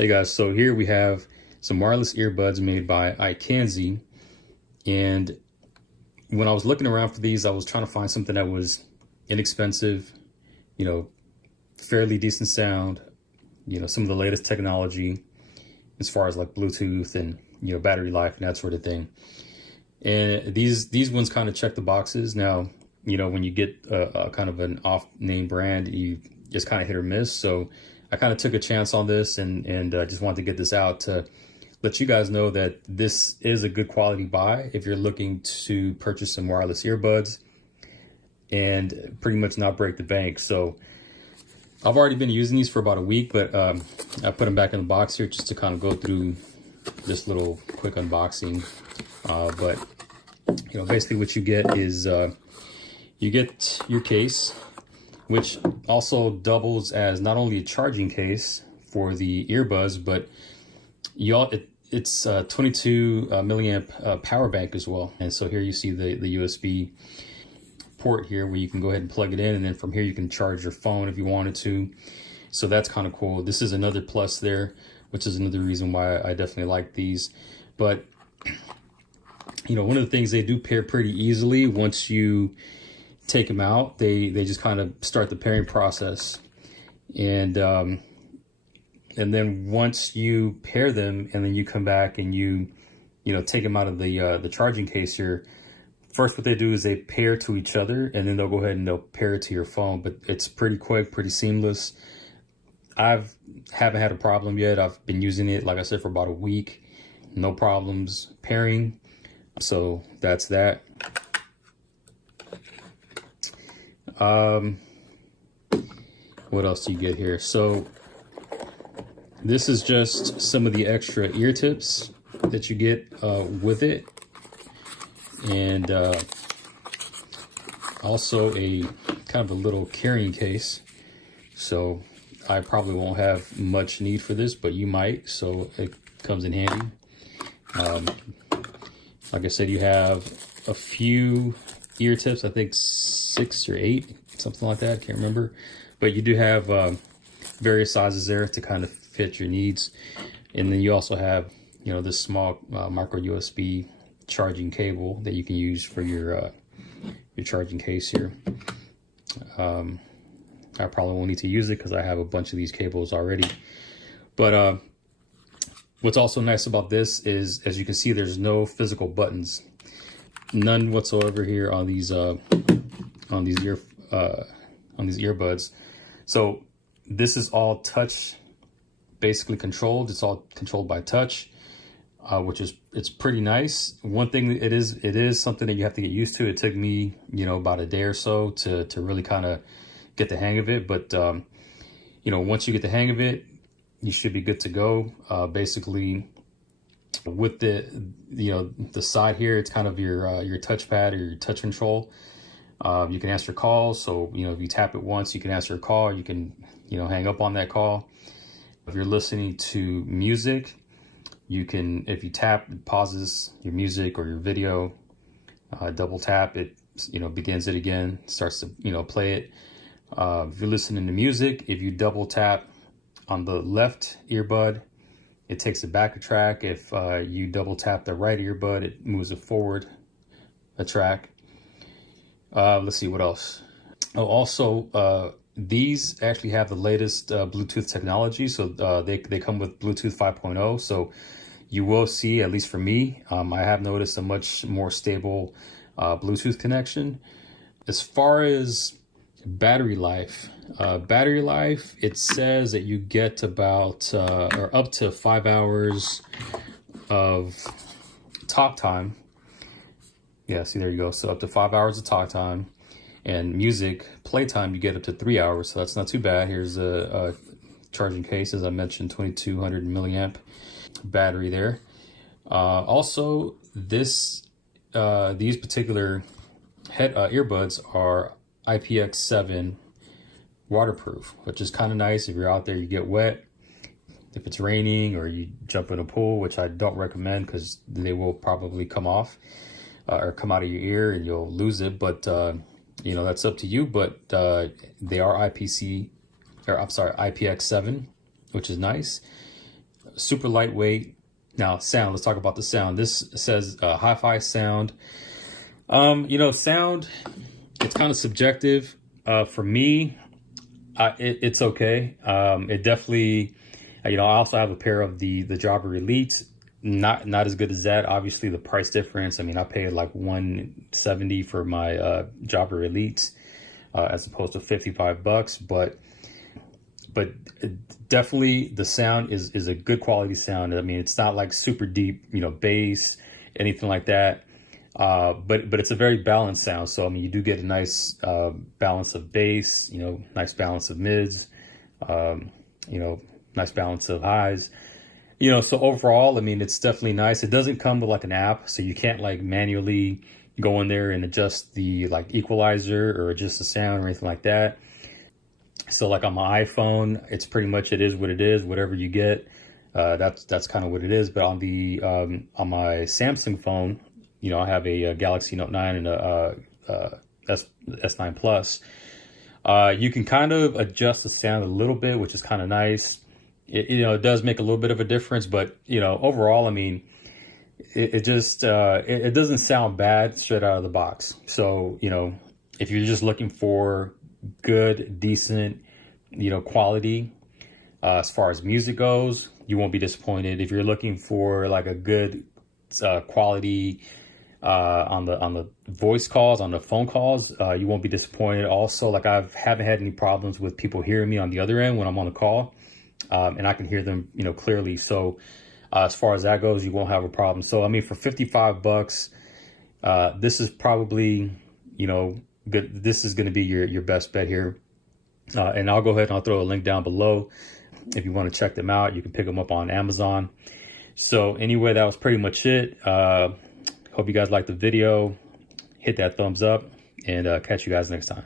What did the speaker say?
Hey guys, so here we have some wireless earbuds made by iKanzi, and when I was looking around for these, I was trying to find something that was inexpensive, fairly decent sound, some of the latest technology as far as like Bluetooth and battery life and that sort of thing. And these ones kind of check the boxes. Now, when you get a kind of an off-name brand, you just kind of hit or miss. So I kind of took a chance on this and just wanted to get this out to let you guys know that this is a good quality buy if you're looking to purchase some wireless earbuds and pretty much not break the bank. So I've already been using these for about a week, but I put them back in the box here just to kind of go through this little quick unboxing. But basically what you get is you get your case, which also doubles as not only a charging case for the earbuds, but it's a 22 milliamp power bank as well. And so here you see the USB port here where you can go ahead and plug it in, and then from here you can charge your phone if you wanted to. So that's kind of cool. This is another plus there, which is another reason why I definitely like these. But one of the things, they do pair pretty easily. Once you take them out, they just kind of start the pairing process, and then once you pair them and then you come back and you take them out of the charging case here, first what they do is they pair to each other, and then they'll go ahead and they'll pair it to your phone. But it's pretty quick, pretty seamless. Haven't had a problem yet. I've been using it, like I said, for about a week, no problems pairing. So that's that. What else do you get here? So this is just some of the extra ear tips that you get with it, and also a kind of a little carrying case. So I probably won't have much need for this, but you might, so it comes in handy. Like I said, you have a few ear tips, I think 6 or 8, something like that, I can't remember. But you do have various sizes there to kind of fit your needs. And then you also have, this small micro USB charging cable that you can use for your charging case here. I probably won't need to use it because I have a bunch of these cables already. But what's also nice about this is, as you can see, there's no physical buttons, none whatsoever here on these earbuds. So this is all touch basically controlled. It's all controlled by touch, which is, it's pretty nice. One thing, it is something that you have to get used to. It took me about a day or so to really kind of get the hang of it. But once you get the hang of it, you should be good to go. Basically, with the side here, it's kind of your touchpad or your touch control. You can answer calls. So if you tap it once, you can answer a call. You can hang up on that call. If you're listening to music, you can, if you tap, it pauses your music or your video. Double tap it, begins it again, starts to play it. If you're listening to music, if you double tap on the left earbud, it takes it back a track. If you double tap the right earbud, it moves it forward a track. Let's see what else. Oh, also, these actually have the latest Bluetooth technology. So they come with Bluetooth 5.0. So you will see, at least for me, I have noticed a much more stable Bluetooth connection. As far as battery life, it says that you get about or up to 5 hours of talk time. Yeah, see, there you go. So up to 5 hours of talk time, and music playtime you get up to 3 hours. So that's not too bad. Here's a charging case, as I mentioned, 2200 milliamp battery there. Also, these particular earbuds are IPX7 waterproof, which is kind of nice. If you're out there, you get wet, if it's raining or you jump in a pool, which I don't recommend because they will probably come off or come out of your ear and you'll lose it. But that's up to you. But they are IPX7, which is nice. super lightweight. Now sound, let's talk about the sound. This says hi-fi sound. You know, sound, it's kind of subjective. For me, it's okay. It definitely, you know, I also have a pair of the Jabra Elites. Not as good as that. Obviously, the price difference. I mean, I paid like $170 for my Jabra Elites as opposed to $55. But definitely the sound is a good quality sound. I mean, it's not like super deep, you know, bass, anything like that. But it's a very balanced sound. So, I mean, you do get a nice balance of bass, you know, nice balance of mids, you know, nice balance of highs. You know, so overall, I mean, it's definitely nice. It doesn't come with like an app, so you can't like manually go in there and adjust the like equalizer or adjust the sound or anything like that. So like on my iPhone, it's pretty much, it is what it is, whatever you get. That's kind of what it is. But on the on my Samsung phone, you know, I have a Galaxy Note 9 and a S9 Plus. You can kind of adjust the sound a little bit, which is kind of nice. You know, it does make a little bit of a difference, but you know, overall, I mean, it just it doesn't sound bad straight out of the box. So, you know, if you're just looking for good, decent, you know, quality as far as music goes, you won't be disappointed. If you're looking for like a good quality on the voice calls, on the phone calls, you won't be disappointed. Also, like I haven't had any problems with people hearing me on the other end when I'm on a call. And I can hear them, you know, clearly. So as far as that goes, you won't have a problem. So, I mean, for $55, this is probably, you know, good. This is going to be your best bet here. And I'll go ahead and I'll throw a link down below. If you want to check them out, you can pick them up on Amazon. So anyway, that was pretty much it. Hope you guys liked the video. Hit that thumbs up and catch you guys next time.